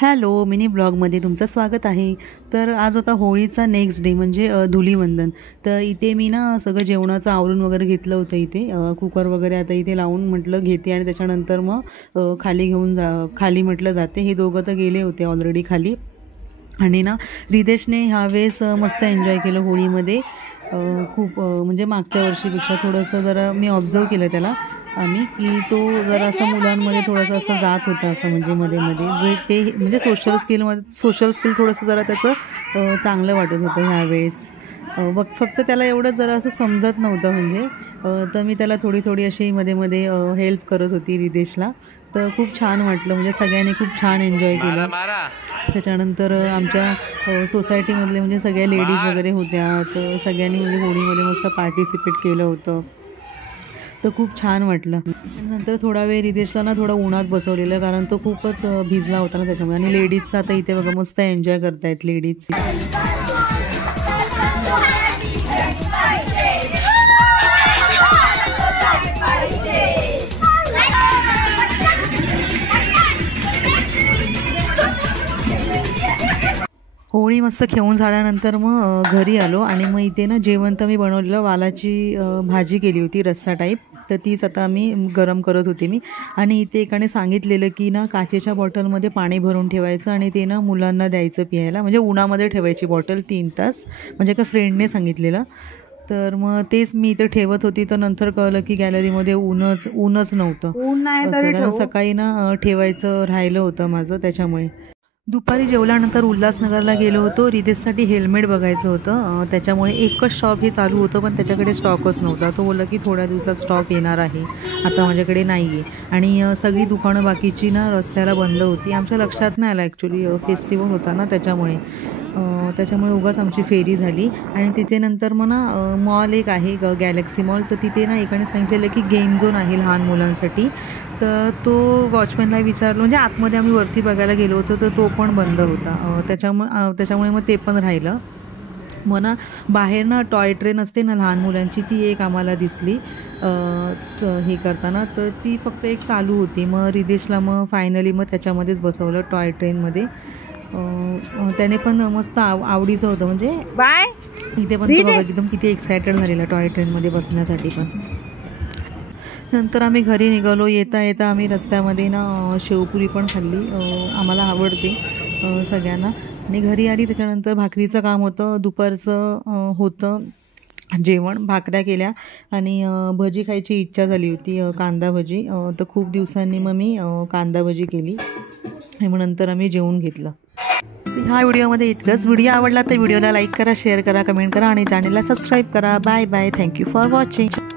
Hello, mini ब्लॉगमध्ये तुमचं स्वागत आहे। तर आज होता होळीचा नेक्स्ट डे म्हणजे धुलीवंदन। तर इथे मी ना सगळं जेवणाचं आवरून वगैरे घेतलं होतं। इथे कुकर वगैरे आता इथे लावून म्हटलं घेते आणि त्याच्यानंतर मग खाली घेऊन खाली म्हटलं जाते। हे दोघं तर गेले होते ऑलरेडी खाली। आणि ना रितेशने ह्यावेळेस मस्त एन्जॉय केलं होळीमध्ये। खूप म्हणजे मागच्या वर्षीपेक्षा थोडंसं जरा मी ऑब्झर्व केलं त्याला आम्ही की तो जरा असं मुलांमध्ये थोडंसं असं जात होता असं म्हणजे मध्ये मध्ये जे ते म्हणजे सोशल स्किल थोडंसं जरा त्याचं चांगलं वाटत होतं ह्यावेळेस। फक्त त्याला एवढं जरा असं समजत नव्हतं म्हणजे तर मी त्याला थोडी अशी मध्ये मध्ये हेल्प करत होती रितेशला। तर खूप छान वाटलं म्हणजे सगळ्यांनी खूप छान एन्जॉय केलं। त्याच्यानंतर आमच्या सोसायटीमधले म्हणजे सगळ्या लेडीज वगैरे होत्या तर सगळ्यांनी म्हणजे होळीमध्ये मस्त पार्टिसिपेट केलं होतं। तर खूप छान वाटलं। नंतर थोडा वेळ रितेशला ना थोडं उन्हात बसवलेलं कारण तो खूपच भिजला होता ना त्याच्यामुळे। आणि लेडीजचा आता इथे बघा मस्त एन्जॉय करतायत लेडीज। होळी मस्त खेळून झाल्यानंतर मग घरी आलो आणि मग इथे ना जेवण तर मी बनवलेलं वालाची भाजी केली होती रस्सा टाईप। तर तीच आता मी गरम करत होते मी। आणि इथे एकाने सांगितलेलं की ना काचेच्या बॉटलमध्ये पाणी भरून ठेवायचं आणि ते ना मुलांना द्यायचं प्यायला म्हणजे उन्हामध्ये ठेवायची बॉटल 3 तास म्हणजे एका फ्रेंडने सांगितलेलं। तर मग तेच मी इथे ठेवत होती तर नंतर कळलं की गॅलरीमध्ये ऊनच नव्हतं। ऊन नाही कारण सकाळी ना ठेवायचं राहिलं होतं माझं त्याच्यामुळे। दुपारी जेवल्यानंतर उल्हासनगरला गेलो होतो। रितेशसाठी हेल्मेट बघायचं होतं त्याच्यामुळे एकच शॉप हे चालू होतं पण त्याच्याकडे स्टॉकच नव्हता। तो बोलला की थोड्या दिवसात स्टॉक येणार आहे, आता माझ्याकडे नाही आहे। आणि सगळी दुकानं बाकीची ना रस्त्याला बंद होती। आमच्या लक्षात नाही आलं ॲक्च्युली फेस्टिवल होता ना त्याच्यामुळे उगाच आमची फेरी झाली। आणि तिथे नंतर मग ना मॉल एक आहे गॅलेक्सी मॉल तर तिथे ना एकाने सांगितलेलं की गेम झोन आहे लहान मुलांसाठी। तर तो वॉचमॅनला विचारलं म्हणजे आतमध्ये आम्ही वरती बघायला गेलो होतो तर तो पण बंद होता। त्याच्यामुळे मग ते पण राहिलं। मग ना बाहेर ना टॉय ट्रेन असते ना लहान मुलांची ती एक आम्हाला दिसली हे करताना। तर ती फक्त एक चालू होती। मग रितेशला मग फायनली मग त्याच्यामध्येच बसवलं टॉय ट्रेनमध्ये। त्याने पण मस्त आवडीचं होतं म्हणजे बाय इथे पण तो बघा एकदम किती एक्सायटेड झालेला टॉय ट्रेनमध्ये बसण्यासाठी पण। नंतर आम्ही घरी निघालो। येता येता आम्ही रस्त्यामध्ये ना शेवपुरी पण खाल्ली, आम्हाला आवडते सगळ्यांना। आणि घरी आली त्याच्यानंतर भाकरीचं काम होतं, दुपारचं होतं जेवण, भाकऱ्या केल्या आणि भजी खायची इच्छा झाली होती कांदा भजी। तर खूप दिवसांनी मग मी कांदा भजी केली आणि मग नंतर आम्ही जेवून घेतलं। ह्या व्हिडिओमध्ये इतकंच। व्हिडिओ आवडला तर व्हिडिओला लाईक करा, शेअर करा, कमेंट करा आणि चॅनलला सबस्क्राईब करा। Bye bye, thank you for watching.